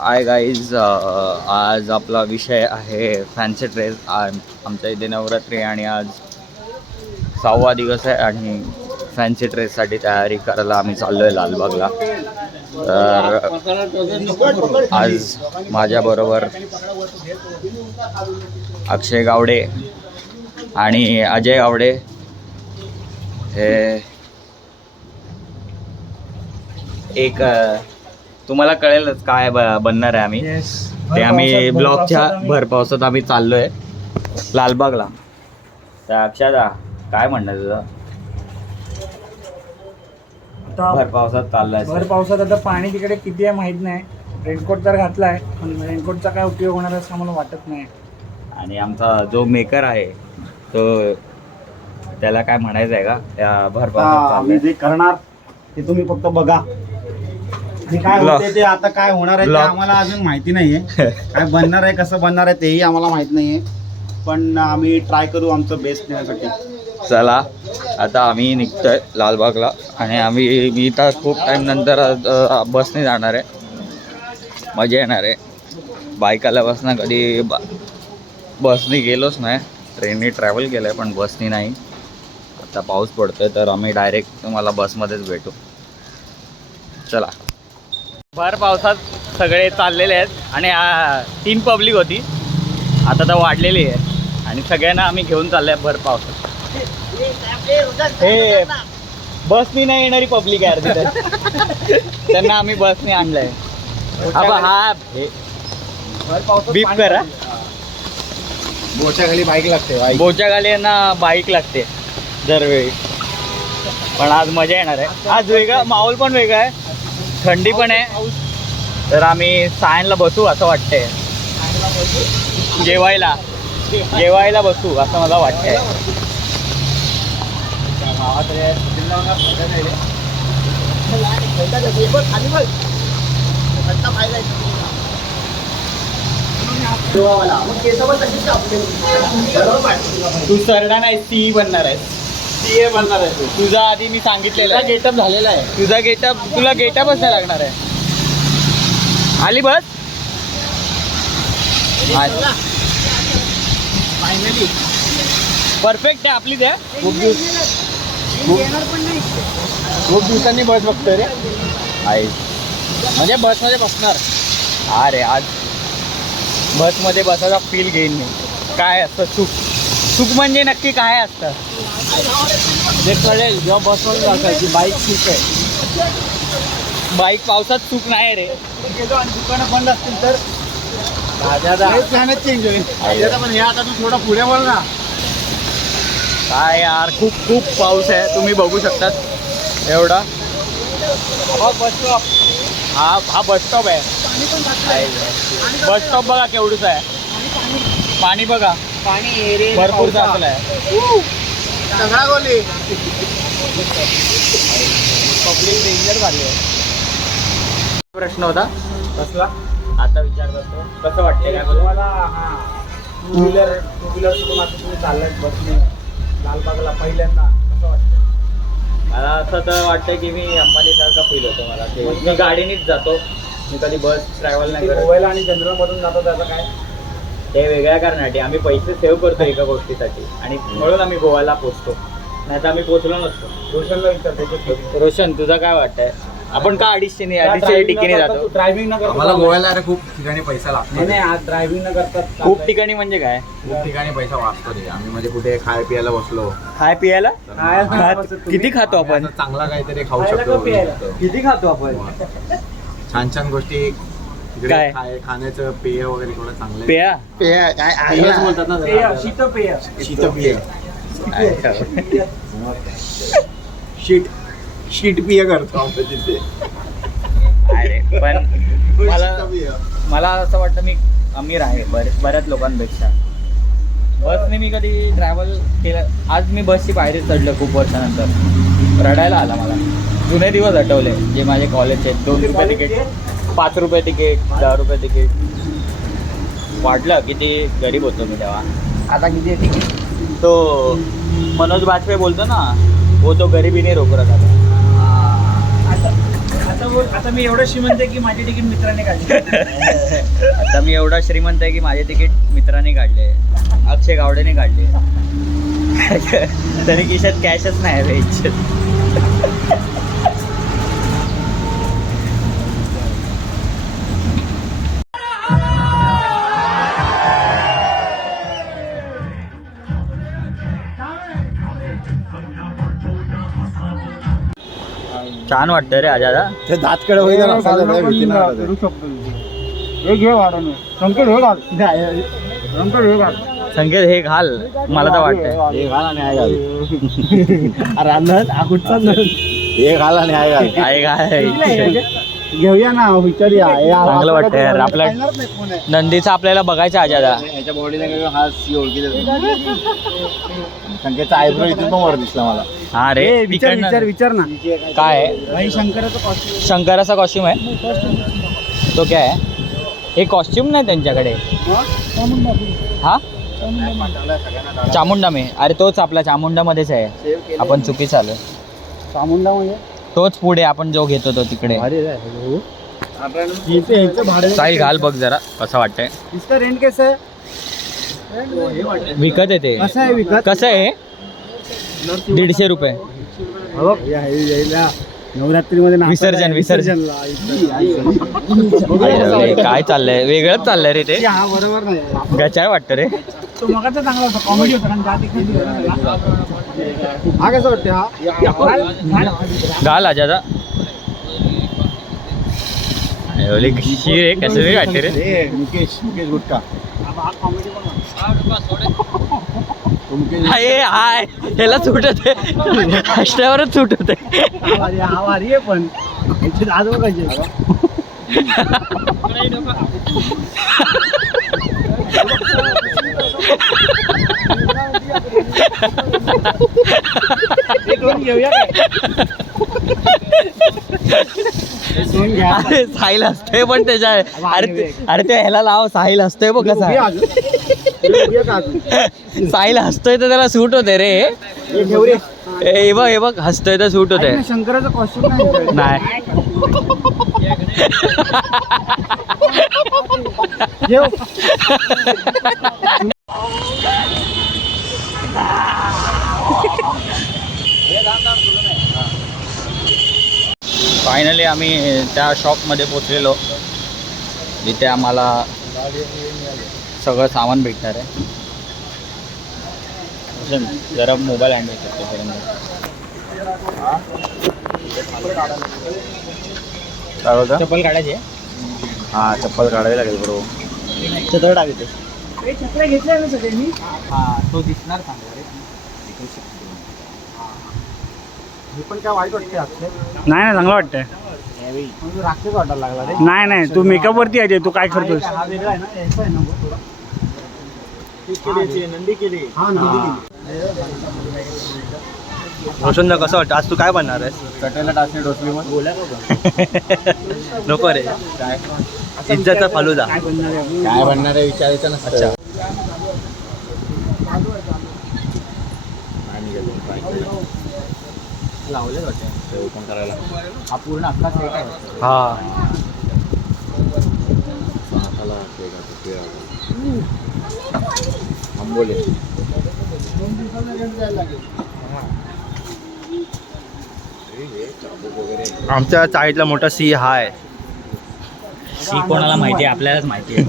Hi guys, आज आपला विषय आहे फॅन्सी ड्रेस. आमच्या इथे नवरात्री आणि आज 6वा दिवस आहे आणि फॅन्सी ड्रेससाठी तयारी करायला आम्ही चाललो आहे लालबागला. तर आज माझ्याबरोबर अक्षय गावडे आणि अजय गावडे हे एक तुम्हाला कळेलच काय बनणार आहे आम्ही. ते आम्ही ब्लॉकच्या भर पावसात आम्ही चाललोय लालबागला. तर अक्षदा काय म्हणणार तुझं? भर पावसात चाललाय. भर पावसात आता पाणी तिकडे किती आहे माहित नाही. रेनकोट तर घातलाय पण रेनकोटचा काय उपयोग होणार असं आम्हाला वाटत नाही. आणि आमचा जो मेकर आहे तो त्याला काय म्हणायचं आहे का त्या भर पावसात आम्ही जे करणार ते तुम्ही फक्त बघा. जे काय होते ते आता काय होणार आहे ते आम्हाला अजून माहिती नाहीये. काय बनणार आहे कसं बनणार आहे तेही आम्हाला माहित नाहीये, पण आम्ही ट्राय करू आमचं बेस्ट देण्यासाठी. चला आता आम्ही निघतोय लालबागला आणि मी तर खूप टाइम नंतर बसने जाणार आहे. मजा येणार आहे. बाईकाला बसणं कधी बसने गेलोच नाही. ट्रेनने ट्रॅव्हल केलं आहे पण बसने नाही. आता पाऊस पडतोय तर आम्ही डायरेक्ट तुम्हाला बसमध्येच भेटू. चला. भर पावसात सगळे चाललेले आहेत आणि 3 पब्लिक होती, आता तर वाढलेली आहे आणि सगळ्यांना आम्ही घेऊन चाललोय भर पावसात. हे बसनी नाही येणारी पब्लिक आहे तिथे. त्यांना आम्ही बसने आणलंय. हा बीप करा. बोच्या खाली बाईक लागते. बोच्या खाली यांना बाईक लागते दरवेळी. पण आज मजा येणार आहे. आज वेगळा माहोल पण वेगळा आहे, थंडी पण आहे. तर आम्ही सायनला बसू असं वाटतंय. जेवायला बसू असं मला वाटतंय. तू सरडा नाही सी बनणार आहे. सीए बनणार आहे. तुझा आधी मी सांगितलेला गेटअप झालेला आहे. तुझा तुला गेटअपच नाही लागणार आहे. आली बस फायनली परफेक्ट आहे आपली. त्या खूप दिवसांनी बस बघतोय रे. आहे म्हणजे बसमध्ये बसणार. अरे आज बसमध्ये बसायचा फील घेईन मी. काय असतं सुख म्हणजे नक्की काय असतं जे कळेल जेव्हा बसमध्ये बसायची. बाईक ठीक आहे. बाईक पावसात सुख नाही रे. गेलो आणि दुकानं बंद असतील तर प्लॅनच चेंज होईल. पण हे आता तू थोडा पुढे बोल ना. काय यार खूप पाऊस आहे. तुम्ही बघू शकतात एवढा. Bus stop. हा बस स्टॉप आहे. बस स्टॉप बघा केवढूच आहे. पाणी बघा पाणी भरपूर साचलं आहे. सगळा गोली पब्लिक डेंजर झाली आहे. प्रश्न होता कसला आता विचार करतो कसं वाटतंय काय बोलू? मला. टू व्हीलर शिकून आता तुम्ही चाललाय बसने लालबागला पहिल्यांदा, कसं वाटतं? मला असं तर वाटतं की मी अंबानीसारखा फील होतो मला. ते मी गाडीनेच जातो. मी कधी बस ट्रॅव्हल नाही करत. मोबाईल आणि जनरलमधून जातो त्याचं काय? ते वेगळ्या कारणासाठी आम्ही पैसे सेव्ह करतो एका गोष्टीसाठी आणि म्हणून आम्ही गोव्याला पोचतो. नाही तर आम्ही पोचलो नसतो. रोशनला विचारतो. रोशन तुझं काय वाटतंय? आपण का 250 टिकीने जातो? ड्रायव्हिंग न करता मला गोव्याला अरे खूप ठिकाणी पैसा लागतो. नाही आज ड्रायव्हिंग न करतात. खूप ठिकाणी म्हणजे काय? खूप ठिकाणी पैसा वाचतो रे. आम्ही म्हणजे कुठे खाय प्यायला बसलो खाय पियाला खायला किती खातो आपण? असं चांगला काहीतरी खाऊ खायला का प्यायला? शकतो. किती खातो आपण? छान गोष्टी तिकडे काय? खाण्याचं पेय वगैरे थोडं चांगलं पेया पेयच बोलतात ना पेय, त्याला. शीतपेय. शीतपेय. शीट पेय करतो आपण तिथे. अरे पण शीतपेय. मला असं वाटतं मी अमीर आहे बऱ्याच लोकांपेक्षा. बसने मी कधी ट्रॅव्हल केलं. आज मी बसची पायरी चढलं खूप वर्षानंतर. रडायला आला मला. जुने दिवस आठवले जे माझे कॉलेजचे. 2 रुपये तिकीट, 5 रुपये तिकीट, 10 रुपये तिकीट. वाटलं किती गरीब होतो मी तेव्हा. आता किती आहे तिकीट? तो मनोज बाजपेयी बोलतो ना, वो तो गरीबी नाही रोक रहा था. आता मी एवढं श्रीमंत आहे की माझी तिकीट मित्राने काढली. मी एवढा श्रीमंत आहे की माझे तिकीट मित्राने काढले, अक्षय गावडेने काढले. तरी खिशात कॅशच नाही रे इच्छित. छान वाटतं रे आजादा. ते दातकडे होईल ना, असा जरा भीती नाही वाटत करू आहे. शकतो हे घे वाढवणे. संकेत हे घाल. संकेत हे घाल. संकेत हे घाल, मला तर वाटतंय. हे घाल आणि आहे घाल. अरे आनंद, हा कुठचा आनंद? हे घाल आणि आहे घाल. आहे काय घेऊया ना, विचारूया. चांगलं वाटतंय यार. आपल्या नंदीचा आपल्याला बघायचा आजादा. ह्याच्या बॉडीने हा सी ओळखी देतो. संकेतचा आयब्रो इथून पण वर दिसला मला. हा रे, विचार तिकडनं विचार ना. काय आहे? भाई शंकराचं कॉस्ट्युम. शंकराचा कॉस्ट्युम आहे तो. काय आहे हे? कॉस्ट्युम नाही त्यांच्याकडे. हा चामुंडा में. अरे तोच आपला चामुंडामध्येच आहे. आपण चुकीचं आलो. चामुंडा म्हणजे तोच पुढे आपण जो घेतो तो तिकडे. साईल घाल बघ जरा कसं वाटतंय. इसका रेंट कैसा है? विकत येते. कसं आहे विकत? कसं आहे? 150 रुपये. नवरात्रीमध्ये विसर्जन विसर्जन. अरे, काय चाललंय? वेगळंच चाललंय रे ते. हा बरोबर नाही. गचाळ वाटतं रे. तो मगाचा चांगला होता, कॉमेडी होता. कारण जात हा कसं वाटते? हा घाल आजादा. एवढी कशी रे, कसं रे वाटते रे. मुकेश गुटका. हाय हाय, ह्याला सूट होते. हसण्यावरच सूट होते. हा वारी आहे पण याची आज बघायची. घेऊया अरे साहिल हसतोय पण त्याच्या. अरे ते ह्याला लाव. साहिल हसतोय बघ कसा. साहिल हसतोय तर त्याला सूट होते रे. हे बघ, हे बघ हसतोय तर सूट होते. शंकराचं कॉस्ट्युम नाही फायनली आम्ही त्या शॉपमध्ये पोचलेलो जिथे आम्हाला सगळं सामान भेटणार आहे. जरा मोबाईल हँडल करतो. काय होतं? चप्पल काढायची. हा चप्पल काढावी लागेल बरोबर. चतर टाकते. छत्र्या घेतल्या ना सगळ्यांनी. हा तो दिसणार चांगला रे. हे पण काय वाईट वाटते अक्षय? नाही ना, चांगलं वाटतंय. राक्षस वाटायला लागला रे. नाही नाही, तू मेकअप वरती आहे. तू काय करतोस? हा वेगळा आहे ना, याचा आहे ना थोडा. नंदी केली. हा नंदी. रोशनदा कसं वाटतं? आज तू काय बनणार आहेस? चटेला टाचणी डोसली मग बोलायला नको रे. काय इज्जतचा फालुदा. काय बनणार आहे? काय बनणार आहे विचारायचं नसतं. लावले वाटतं ओपन करायला. हा पूर्ण अख्खा सेट आहे. हा आंबोले. आमच्या चाळीतला मोठा सी हा आहे. सी कोणाला माहिती आहे? आपल्यालाच माहिती आहे.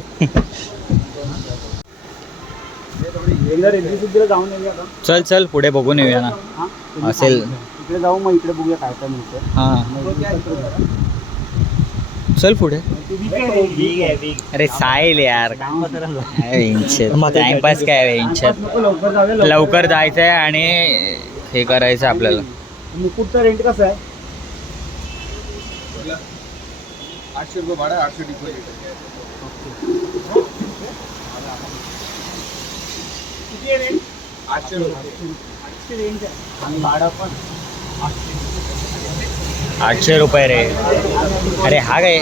जाऊन येऊया का? चल चल पुढे बघून येऊया ना. हा? असेल इकडे जाऊ, मग इकडे बघूया काय काय मिळतं. हा चल पुढे. अरे साहिल यार, टाइमपास काय लवकर जाऊया. लवकर जायचंय आणि हे करायचं आपल्याला. मुकुटचा रेंट कसा आहे? 800 रुपये भाडं, 800 डिपॉझिट. किती रेंट? 800 रुपये. 800 रेंट आहे. आणि भाडं पण 800 रुपये रे. अरे हा काय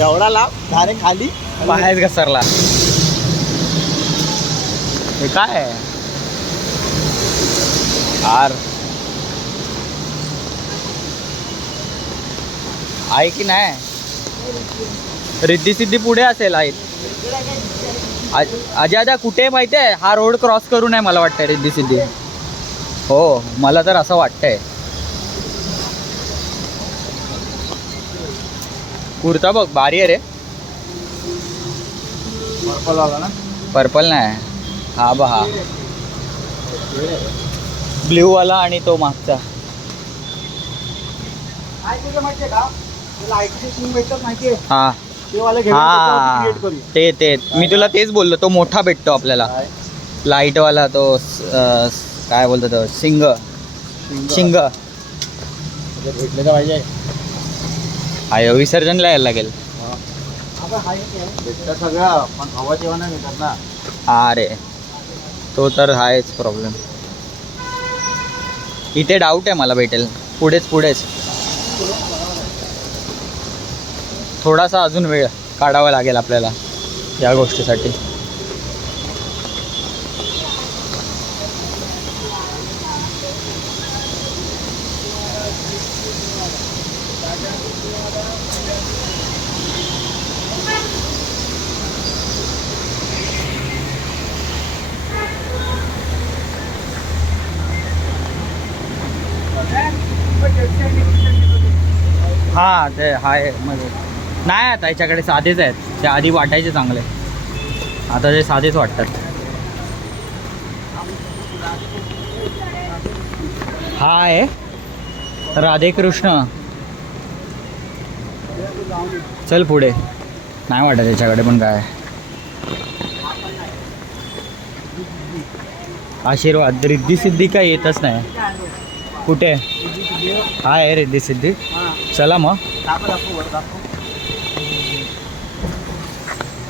एवढा लाभ डायरेक्ट खाली बाहेर घसरला. हे काय आहे? आर आहे की नाही? रिद्धी सिद्धी पुढे असेल आहे. अजय दादा कुठे माहिती आहे? हा रोड क्रॉस करू नये मला वाटतंय रिद्धी सिद्धी. हो मला तर असं वाटतंय. कुर्ता बघ भारी आहे रे. पर्पल वाला ना? पर्पल नाही हा बा हा ब्ल्यू वाला आणि तो मागचा. काय तुझं माहितीये का? लाईटचे सीन भेटतात माहितीये? हा ते वाले घेऊन हा क्रिएट करू. ते मी तुला तेच बोललो. तो मोठा भेटतो आपल्याला लाईटवाला तो काय बोलतो तो शिंग भेटले तर पाहिजे. आयो विसर्जनला यायला लागेल. भेटतं सगळं पण हवा जेव्हा नाही भेटत ना. हा रे तो तर आहेच प्रॉब्लेम. इथे डाऊट आहे मला भेटेल. पुढेच थोडासा अजून वेळ काढावा लागेल आपल्याला या गोष्टीसाठी. हा ते हाय मध्ये नाही आता याच्याकडे साधेच आहेत. ते आधी वाटायचे चांगले आता ते साधेच वाटतात. हा आहे राधेकृष्ण. चल पुढे नाही वाटत याच्याकडे पण काय. आशीर्वाद रिद्धी सिद्धी काय येतच नाही. कुठे हा आहे रिद्धी सिद्धी. चला मग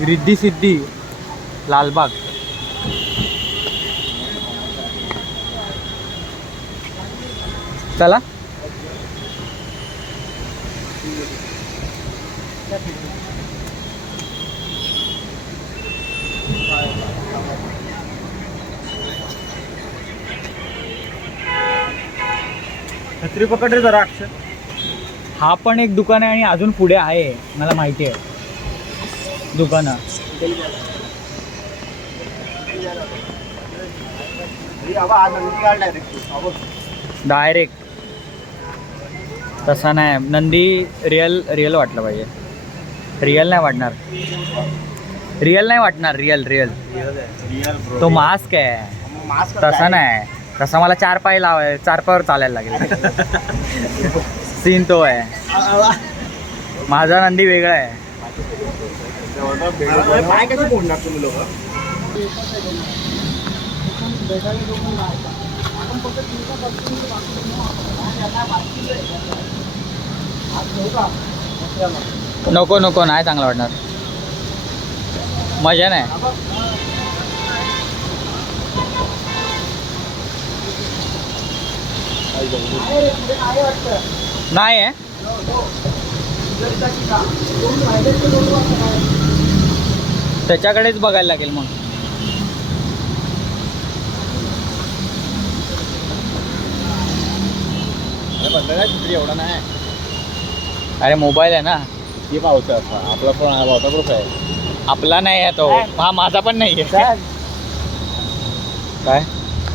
रिद्धी सिद्धी लालबाग. चला छत्री पकड रे जरा अक्षर. हा पण एक दुकान आहे आणि अजून पुढे आहे मला माहिती आहे दुकानं. डायरेक्ट तसा नाही. नंदी रिअल वाटलं पाहिजे. रिअल नाही वाटणार. रिअल तो मास्क आहे तसा नाही. तसा मला 4 पाय 4 पायावर चालायला लागेल. सीन तो आहे. माझा नंदी वेगळा आहे. पाय कसे फोडणार तुम्ही लोक? नको नाही चांगला वाटणार. मजा नाही. नाही आहे त्याच्याकडेच बघायला लागेल मग. एवढा नाही. अरे मोबाईल आहे ना. हे पावसा आपला पण वॉटरप्रूफ आहे. आपला नाही आहे तो. हा माझा पण नाही आहे. काय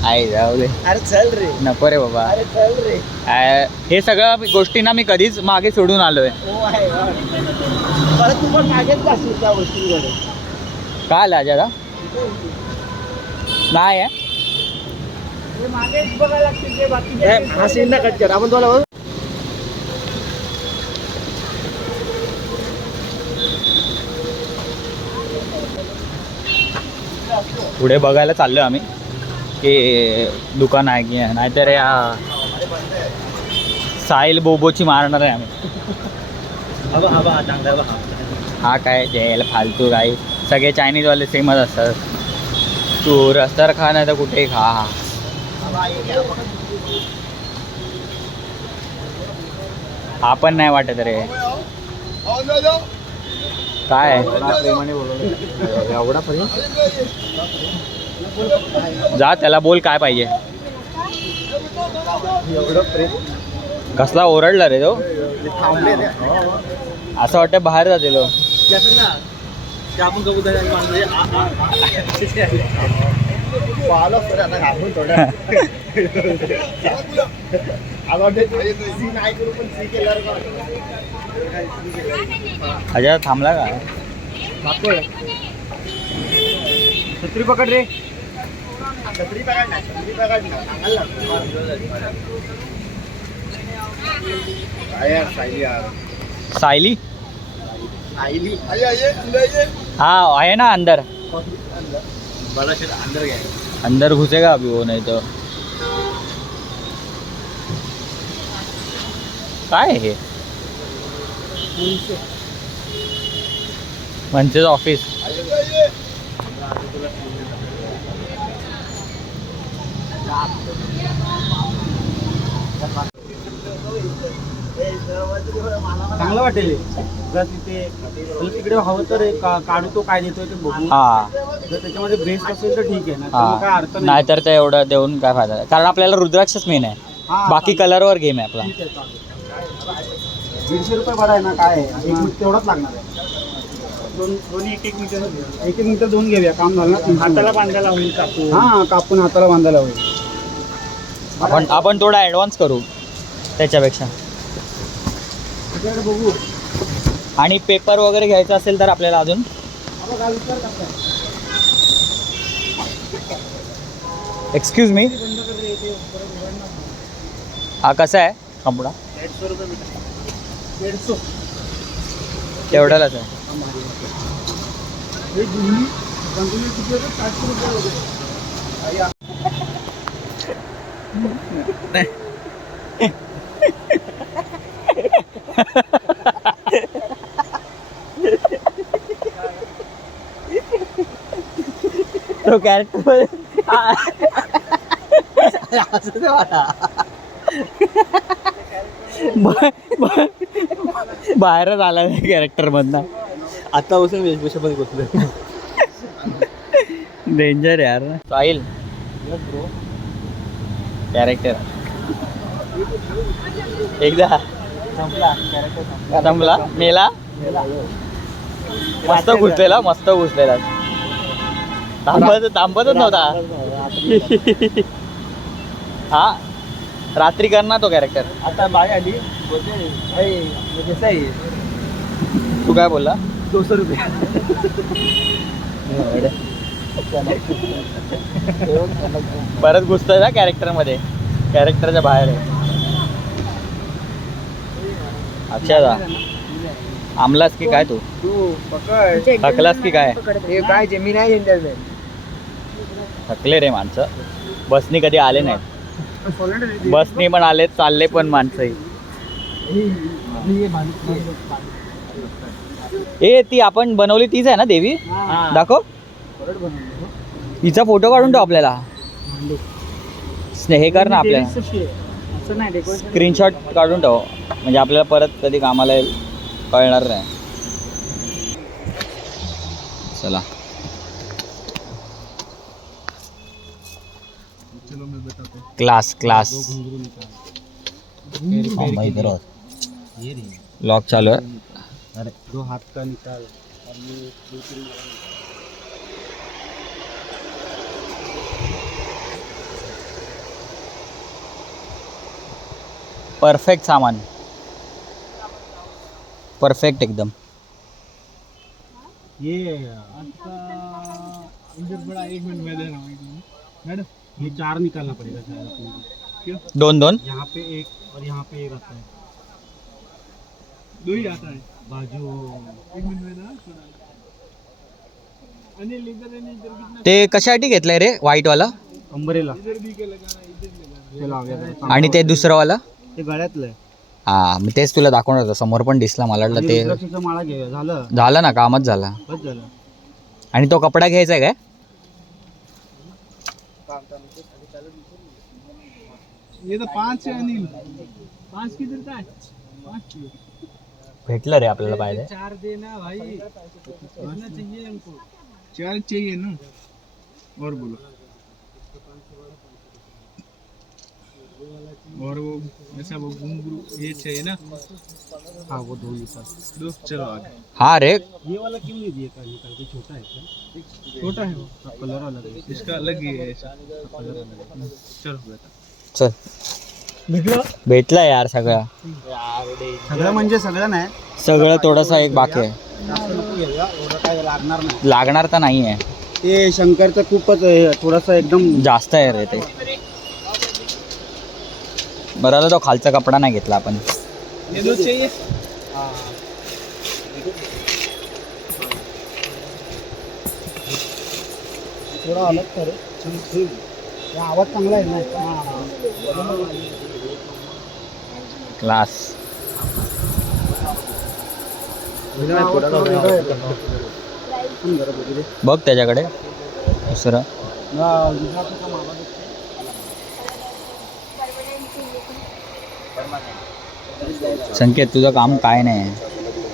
आहे जाऊ दे. अरे चल रे. नको रे बाबा. अरे चल रे. हे सगळं गोष्टींना मी कधीच मागे सोडून आलोय. परत तू पण मागेच जाशील त्या गोष्टींकडे. काय आलं अजयदा? नाही आहे मागेच बघायला लागतील ते बाकीचे. हा सीन ना कट कर. आपण तुला पुढे बघायला चाललो आम्ही की दुकान आहे की नाहीतर या साहिल बोबोची मारणार आहे आम्ही. हा काय द्यायला फालतू काय. सगळे चायनीजवाले सेमच असतात. तू रस्त्यावर खा नाही तर कुठेही खा. हा पण नाही वाटत रे. काय एवढा पर्यंत जा त्याला बोल काय पाहिजे. एवढं प्रेम कसला ओरडला रे तो, थांबले रे. असं वाटतं बाहेर जातेलो. पाहिलं सर आता घाबरून थोडं. मला वाटतं सी नाही करू पण सी केल्यावर अजय थांबला का? छत्री पकड रे. छत्री पकड ना, छत्री पकड ना. सांगायला लागतं. काय यार सायली यार. सायली सायली आये हा आहे ना अंदर. मला अंदर घ्या. अंदर घुसेगा अभी वो, नहीं तो काय आहे हे? मनसेच ऑफिस. चांगलं वाटेल हे. जर तिथे तुला तिकडे हवं तर काढू तो काय देतोय ते बघू. हा जर त्याच्यामध्ये बेस्ट असेल तर ठीक आहे ना, तर मग काय हा, अर्थ नाही. नाहीतर ते एवढं देऊन काय फायदा नाही. कारण आपल्याला रुद्राक्षच मेन आहे, हा, बाकी कलरवर गेम आहे आपला. ठीक आहे, चालेल. 150 रुपये बरं आहे ना, काय आहे? एक मीटर तेवढंच लागणार आहे. दोन्ही एक एक मीटर. एक मीटर दोन घेऊया, काम झालं ना. हाताला बांधायला होईल कापू. हा, कापून हाताला बांधायला होईल. आपण थोडा ॲडव्हान्स करू त्याच्यापेक्षा. त्याच्याकडे बघू. आणि पेपर वगैरे घ्यायचं असेल तर आपल्याला अजून आपण काय विचार करताय? एक्सक्यूज मी, हा कसा आहे कपडा? 150 रुपये मीटर. 150. तेवढ्यालाच आहे. हे दोन्ही कंटिन्यू किती होतं? 700 रुपये होते. तो कॅरेक्टर बाहेरच आला कॅरेक्टर मधनं. आता बसून वेशभूषामध्ये बसलो. डेंजर यार. साहिल कॅरेक्टर एकदा संपला, मेला. मस्त घुसलेला, मस्त घुसलेला. थांबतच नव्हता. हा रात्री करणार तो कॅरेक्टर. आता बाय आली बोलते कसं आहे तू काय बोलला? 200 रुपये. परत घुसतोय ना कॅरेक्टर मध्ये, कॅरेक्टरच्या बाहेर आहे. अच्छा आमलास की काय तू? तू पकड. थकलास की काय? हे काय जे मी नाही इंटरनेट. थकले रे माणसं, बसनी कधी आले नाहीत. बसनी पण आले, चालले पण माणसं. ए ती आपण बनवली तीच आहे ना देवी? दाखव, तिचा फोटो काढून ठेव आपल्याला. हे कर ना आपल्याला, असं नाही डेकोरेशन. स्क्रीनशॉट काढून ठेव म्हणजे आपल्याला परत कधी कामाला येईल, कळणार नाही. चला क्लास लॉक चालू आहे. अरे 2 हाथ का निकाल. परफेक्ट सामान, परफेक्ट एकदम. ये आपका इंजर बड़ा 1 मिनट में दे रहा हूँ मैडम. ये 4 निकालना पड़ेगा शायद अपने को. क्यों? 2 यहाँ पे 1 और यहाँ पे 1 आता है. 2 ही आता है. बाजू 1 मिनिट में ना थोडा. आणि इधर कितना ते कशासाठी घेतलंय रे व्हाईट वाला? अंबरेला. इधर भी के लगाना, इधर भी लगाना. ते लावूया. आणि ते दुसरं वाला? ते गळ्यातलं आहे. हा मी तेच तुला दाखवणार होतं, समोर पण दिसला मला वाटलं ते. रुद्राक्षाचा माळा घेऊया. झालं झालं ना, कामच झाला. बस झालं. आणि तो कपडा घ्यायचा आहे काय? ये तो 5 है अनिल. 5 किधर का है? 5 भेटलं रे आपल्याला पाहिजे. 4 देना भाई. कितना चाहिए हमको? 4 चाहिए ना. और बोलो. और वो ऐसा वो घुंघरू ये चाहिए ना। हाँ वो 2 लीटर। दो चलो आगे। हाँ रे, ये वाला क्यों नहीं दिए कल निकाल के? छोटा है क्या? छोटा है वो, कलर अलग है। इसका अलग ही है ऐसा। कलर अलग है। चलो बेटा। चल भेटला यार सगळं. सगळं म्हणजे सगळं नाही, सगळं थोडंसं एक बाकी आहे. जास्त नको घेऊया, एवढं काय लागणार नाही. लागणार तर नाही आहे, ते शंकरचं खूपच थोडंसं एकदम जास्त आहे रे ते. बरं झालं तो खालचा कपडा नाही घेतला आपण. ये दो चाहिए। थोडा अलग कर. आवाज चांगला आहे ना. क्लास. बघ त्याच्याकडे दुसरं. संकेत तुझं काम काय नाही,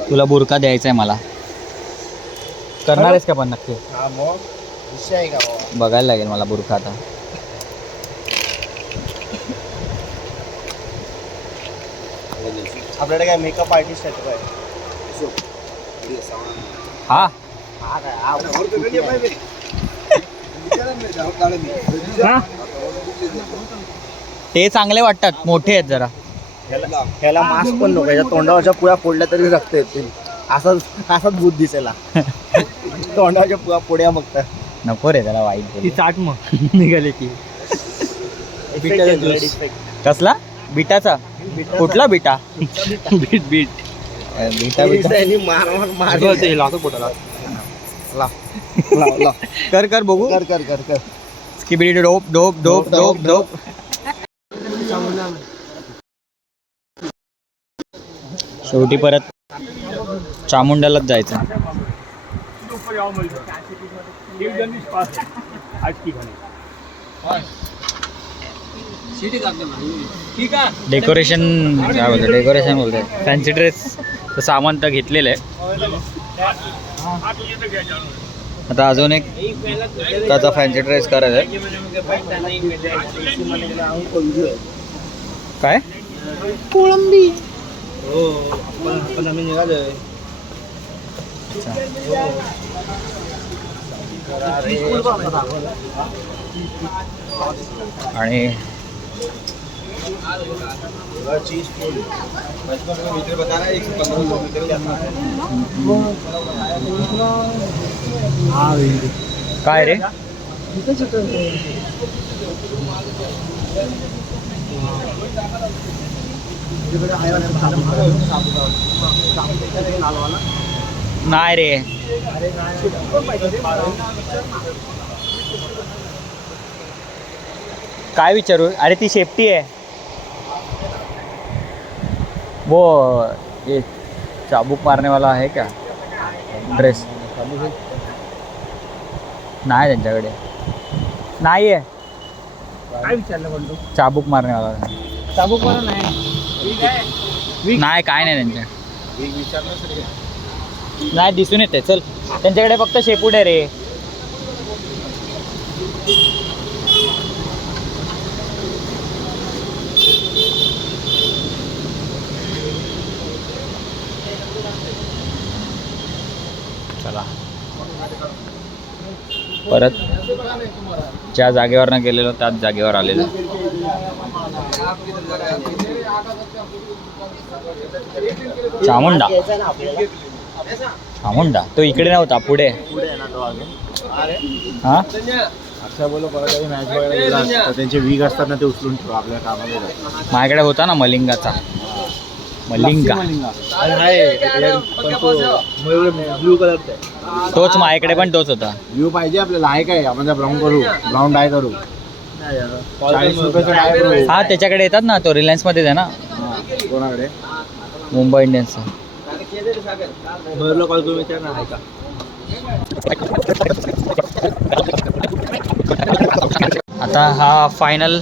तुला बुरका द्यायचा आहे मला. करणार आहेस का पण नक्की? बघायला लागेल मला बुरका आता. आपल्याकडे काय मेकअप आर्टिस्ट आहे काय? हा ते चांगले वाटतात, मोठे आहेत जरा. ह्याला मास्क पण नको, याच्या तोंडावरच्या पुळ्या फोडल्या तरी रक्त येतील. असाच भूत दिसेला. तोंडावरच्या पुळ्या बघतात. नको रे त्याला वाईट बोलू. चाट मग निघाले की कसला बिटाचा? कुठला बिटा? बीट बीट बिटा बिटा कर कर बघू. कर. Skibidi dope dope dope dope dope. शेवटी परत चामुंड्यालाच जायचं. डेकोरेशन काय बोलतो, डेकोरेशन बोलतोय, फॅन्सी ड्रेस सामान तर घेतलेलं आहे. आता अजून एक त्याचा फॅन्सी ड्रेस करायचा आहे. काय कोळंबी? हो पण आम्ही निघालोय. आणि काय रे? नाही रे, काय विचारू? अरे ती सेफ्टी आहे. वो ये चाबूक मारने वाला है क्या ड्रेस? नाही त्यांच्याकडे नाही आहे. काय विचारलं पण तू? चाबूक मारने वाला चाबूक मला नाही. नाही, काय नाही त्यांच्या. नाही दिसून येते. चल त्यांच्याकडे फक्त शेपूट आहे रे. चला परत ज्या जागेवर न गेलेलो त्याच जागेवर आलेलो. चामुंडा. चामुंडा तो इकडे नव्हता, पुढे. हा अक्षा बोलो परत मॅच बघायला गेला तर त्यांचे वीग असतात ना, ते उचलून ठेवा आपल्या कामाला. माझ्याकडे होता ना मलिंगाचा. मलिंगा ब्लू कलरचा तोच माझ्याकडे पण तोच होता. व्ह्यू पाहिजे आपल्याला. आहे काय आपण ब्राऊन डाय करू. 40 रुपयाचा डाय करू. हा त्याच्याकडे येतात ना, तो रिलायन्स मध्ये आहे ना. कोणाकडे? मुंबई इंडियन्सचा. कॉल करून विचार ना. का आता हा फायनल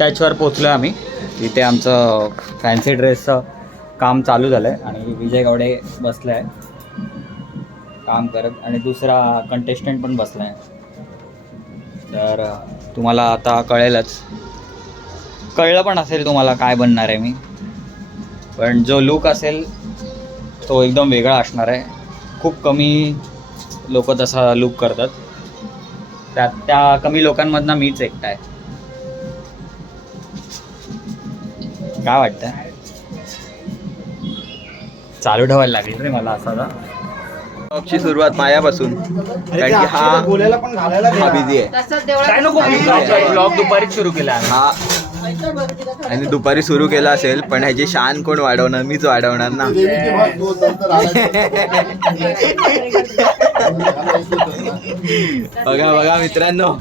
टचवर पोचलो आम्ही. इथे आमचं फॅन्सी ड्रेसचं काम चालू झालं आहे आणि विजय गावडे बसला आहे काम करत, आणि दुसरा कंटेस्टंट पण बसला आहे. तर तुम्हाला आता कळेलच कळलं पण असेल तुम्हाला काय बनणार आहे मी. पण जो लुक असेल तो एकदम वेगळा असणार आहे. खूप कमी लोक तसा लुक करतात. त्या कमी लोकांमधनं मीच एकटा आहे. काय वाटतं? चालू ठेवायला लागेल रे मला असा. ब्लॉगची सुरुवात माझ्यापासून, कारण की हा बोलायला पण घालायला हा बिझी आहे. काय नको ब्लॉग दुपारीच सुरू केला हा, आणि दुपारी सुरू केला असेल, पण ह्याची शान कोण वाढवणार? मीच वाढवणार ना. बघा बघा मित्रांनो,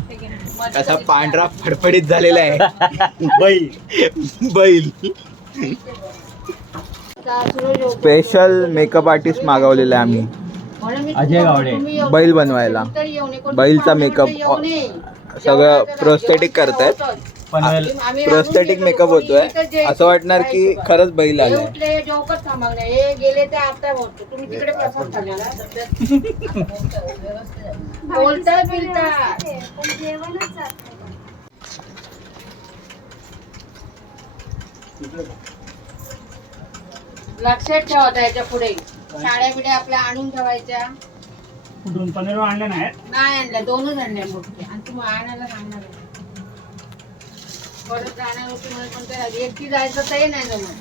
कसा पांढरा फडफडीत झालेला आहे बैल. स्पेशल मेकअप आर्टिस्ट मागवलेला आहे आम्ही, अजय गावडे, बैल बनवायला. बैलचा मेकअप सगळं प्रोस्थेटिक करतायत. प्रोस्थेटिक मेकअप होतोय, असं वाटणार की खरंच बैल आलाय. लक्षात ठेवा याच्या पुढे शाळ्या बिड्या आपल्या आणून ठेवायच्या. कुठून पनीर आणलं नाही? नाही आणल्या, 2च आणल्या मोठे, आणि तुम्ही आणायला सांगणार आहे. परत जाणार होती म्हणून, पण ते एकटी जायचं तरी नाही जमत.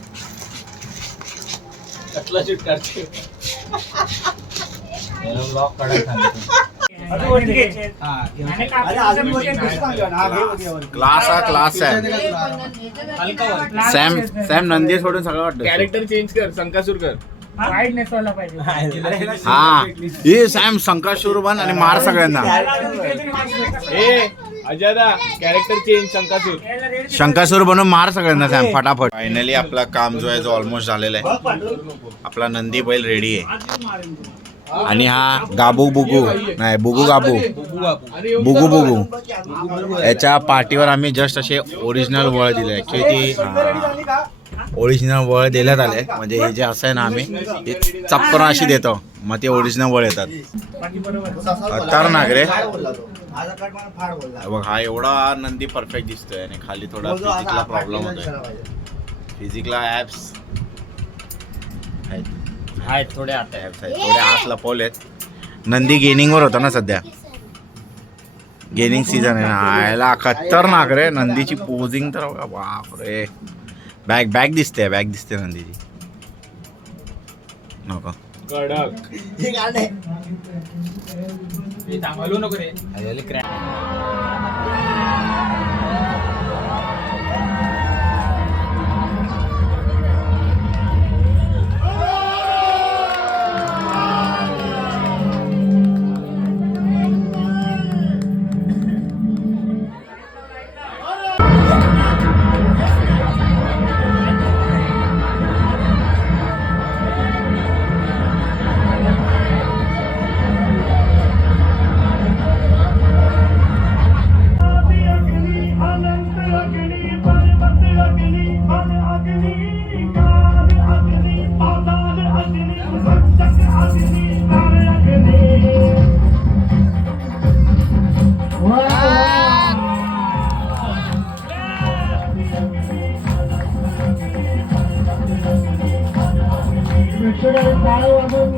क्लास हा क्लास आहे. सॅम सॅम नंदी सोडून सगळं वाटतं. कॅरेक्टर चेंज कर, संकासूर कर. वाईट नेसवायला पाहिजे. हा हे सॅम संकासूर बन आणि मार सगळ्यांना. ए अजयदा, कॅरेक्टर चेंज, संकासूर. शंकासूर बनून मार सगळ्यांना सॅम फटाफट. फायनली आपला काम जो आहे जो ऑलमोस्ट झालेला आहे. आपला नंदी बैल रेडी आहे. आणि हा गाबू बुगू नाही, बुगू गाबू, बुगू बुगू, याच्या पाठीवर आम्ही जस्ट असे ओरिजिनल वळ दिले. ऍक्च्युली ती ओरिजिनल वळ देण्यात आले. म्हणजे हे जे असं आहे ना, आम्ही ते चप्पन अशी देतो, मग ते ओरिजिनल वळ येतात. खतरनाक रे. बघ हा एवढा नंदी परफेक्ट दिसतोय, आणि खाली थोडा फिजिकला प्रॉब्लेम होतोय. फिजिकला ॲप्स आहेत थोडे आता. थोडे हात लपवलेत. नंदी गेनिंगवर होता ना सध्या, गेनिंग सीझन आहे ना. याला खतरनाक रे. नंदीची पोझिंग तर बाप रे. बॅग दिसते नंदीची. नको कडक. नको रे. टाळ्या वाजवून